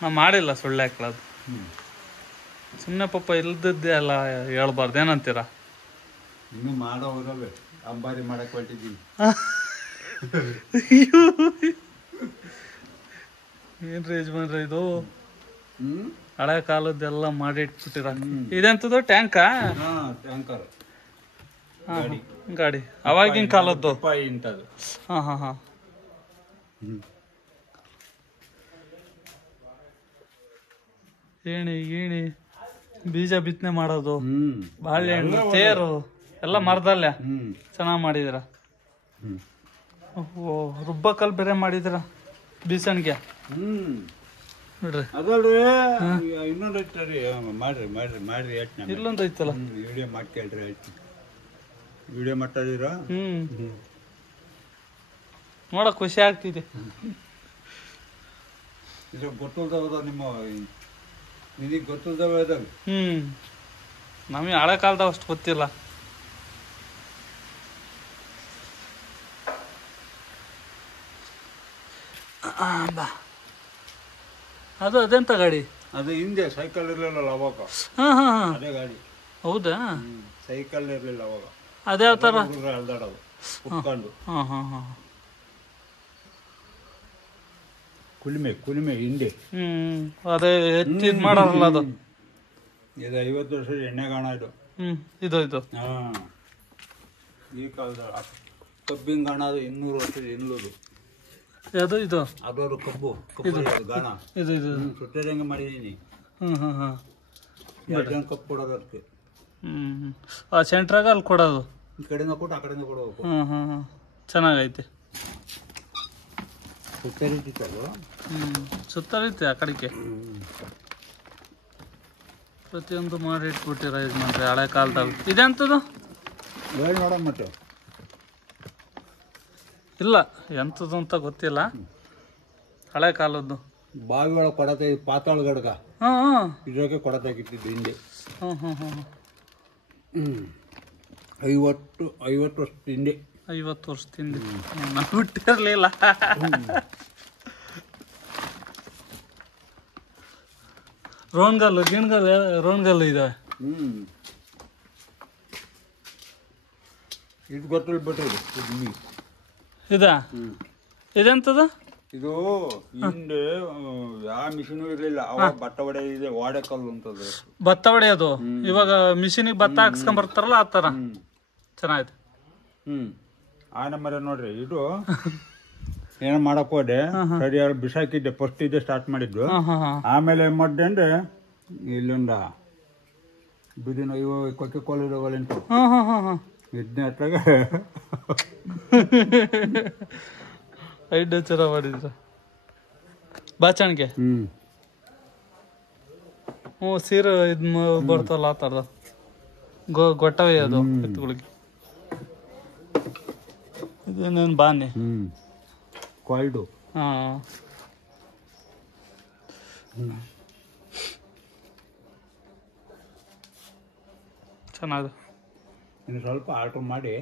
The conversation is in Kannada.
ನಾ ಮಾಡಿಲ್ಲ ಸುಳ್ಳು ಹಾಕ್ಲದು. ಸುಮ್ಮನೆ ಪಾಪ ಇಲ್ದದ್ದೆ ಎಲ್ಲ ಹೇಳ್ಬಾರ್ದು, ಏನಂತೀರ? ಇನ್ನು ಮಾಡೋ ಹೋಗಲ್ಲ, ಅಂಬಾರಿ ಮಾಡಕ್ ಹೊಟ್ಟಿದ್ದೀನಿ. ಏನ್ರಿ ಯಜಮಾನ್ರಿ ಇದು ಹಳೆ ಕಾಲದ್ದೆಲ್ಲ ಮಾಡಿ ಇಟ್ಬಿಟ್ಟಿರ. ಇದೆಂತದ್ದು ಟ್ಯಾಂಕಾ? ಟ್ಯಾಂಕರ್ ಗಾಡಿ ಅವಾಗಿನ ಕಾಲದ್ದು. ಹಾ ಹಾ ಹಾ. ಏಣಿ ಬೀಜ ಬಿತ್ತನೆ ಮಾಡೋದು, ಬಾಳೆಹಣ್ಣು, ತೇರು ಎಲ್ಲ ಮರದಲ್ಲೇ ಚೆನ್ನಾಗ್ ಮಾಡಿದಿರ. ರುಬ್ಬಕಲ್ ಬೇರೆ ಮಾಡಿದಿರ ಬೀಸನ್ಗೆ. ನೋಡ್ರಿ ಅದಲ್ರಿ, ಇನ್ನೊಂದು ಐತ್ರಿ, ಮಾಡ್ರಿ ಇಲ್ಲೊಂದು ಐತಲ್ಲ, ವಿಡಿಯೋ ಮಾಡ್ಕೇಳ್ರಿ. ಆಯ್ತು, ವಿಡಿಯೋ ಮಾಡ್ತಾಯಿದ್ದೀರ? ನೋಡಕ್ ಖುಷಿ ಆಗ್ತಿದೆ. ಇದು ಗೊತ್ತಿಲ್ದವ ನಿಮ್ಮ, ನಿನಗೆ ಗೊತ್ತಿಲ್ದವ ಇದಾಗ. ನಮಗೆ ಹಳೆ ಕಾಲದಾಗ ಅಷ್ಟು ಗೊತ್ತಿಲ್ಲ. ಬಾ, ಅದು ಅದೆಂತ ಗಾಡಿ? ಅದು ಹಿಂದೆ ಸೈಕಲ್ ಇರಲಿಲ್ಲ ಅವಾಗ. ಅದೇ ಗಾಡಿ. ಹೌದಾ? ಸೈಕಲ್ ಇರಲಿಲ್ಲ ಅವಾಗ. ಅದ್ಯಾವ ತರ ಅಲ್ದಾಡೋದು ಕುತ್ಕೊಂಡು. ಕುಲಿಮೆ ಹಿಂದೆ. ಅದೇ ಹೆಚ್ಚಿದ್ ಮಾಡಾರಲ್ಲ ಅದು. ಇದು 50 ವರ್ಷದ ಎಣ್ಣೆ ಗಾಣ ಇದು. ಇದು ಈ ಕಾಲದ ಕಬ್ಬಿನ ಗಾಣ, ಅದು 200 ವರ್ಷದ ಎನ್ಲೋದು. ಅದು ಇದು ಅದವರು ಕಬ್ಬು ಗಾಣ ಇದು ಸುತ್ತದಂಗೆ ಮಾಡಿದೀನಿ. ಕಪ್ಪು ಕೊಡೋದು ಅದಕ್ಕೆ. ಆ ಸೆಂಟ್ರಾಗ ಅಲ್ಲಿ ಕೊಡೋದು, ಈ ಕಡೆಯಿಂದ ಕೊಟ್ಟು ಆ ಕಡೆಯಿಂದ ಕೊಡಬೇಕು. ಚೆನ್ನಾಗೈತೆ. ಸುತ್ತರಿತಿತ್ತು. ಸುತ್ತರಿತೆ ಆ ಕಡೆಗೆ. ಪ್ರತಿಯೊಂದು ಮಾಡಿ ಇಟ್ಬಿಟ್ಟಿರ ಯಜಮಾನ್ರಿ ಹಳೆ ಕಾಲದಲ್ಲಿ. ಇದೆಂತದು ಹೇಳಿ ನೋಡೋಣ. ಮತ್ತೆ ಇಲ್ಲ ಎಂಥದ್ದು ಅಂತ ಗೊತ್ತಿಲ್ಲ, ಹಳೆ ಕಾಲದ್ದು. ಬಾವಿ ಒಳಗೆ ಕೊಡತೆ, ಪಾತಾಳ ಗಡ್ಗ ಇದ್ರಾಗೆ ಕೊಡತಾಗಿಟ್ಟಿದ್ದು ಹಿಂದೆ. 50 ವರ್ಷದ ಹಿಂದೆ. 50 ವರ್ಷದ ಹಿಂದೆ ನಾನು ಬಿಟ್ಟಿರಲಿಲ್ಲ. ರೋಣ್ಗಲ್ಲು ರೋಣ್ಗಲ್ಲು ಇದಾವೆ. ಇದು ಗೊತ್ತಿಲ್ಲ ಬಿಟ್ರಿ. ಇದಾ? ಇದೆಂತದ? ಇದು ಹಿಂದೆ ಯಾವ ಮಿಷಿನ್ ಇರ್ಲಿಲ್ಲ ಅವಾಗ. ಭತ್ತ ಹೊಡೆಯಿದೆ, ವಾಡೆಕಲ್ಲು ಅಂತದ್ದು. ಭತ್ತ ಹೊಡೆಯೋದು ಇವಾಗ ಮಿಷಿನಿಗೆ ಭತ್ತ ಹಾಕ್ಸ್ಕೊಂಡ್ ಬರ್ತಾರಲ್ಲ ಆ ತರ. ಚೆನ್ನಾಗಿದೆ. ಆ ನಂಬರ್ ನೋಡ್ರಿ. ಇದು ಏನೋ ಮಾಡಕ್ ಹೋದೆ, ಸರಿಯಾಗಿ ಬಿಸಾಕಿದ್ದೆ. ಫಸ್ಟ್ ಇದೆ ಸ್ಟಾರ್ಟ್ ಮಾಡಿದ್ದು. ಆಮೇಲೆ ಏನ್ ಮಾಡಿದೆ ಅಂದ್ರೆ ಇಲ್ಲೊಂದ ಬಿದಿನ ಕೊಕ್ಕೆ ಕೋಲು ಇರೋಗಲಿಂಟು ಇದನ್ನ ಹತ್ತಾಗ ಐದು ಚರ ಮಾಡಿದ್ರ ಬಾಚಣಿಗೆ. ಸೀರೆ ಇದ್ ಬರ್ತಲ್ಲ ಆ ಥರದ ಗೊಟ್ಟವೇ ಅದು ಎತ್ತುಗಳಿಗೆ. ಇದೇನೇನು ಬಾನಿ ಕಾಯ್ಡು. ಚೆನ್ನಾಗಿದೆ. ಇನ್ನು ಸ್ವಲ್ಪ ಆರ್ಡರ್ ಮಾಡಿ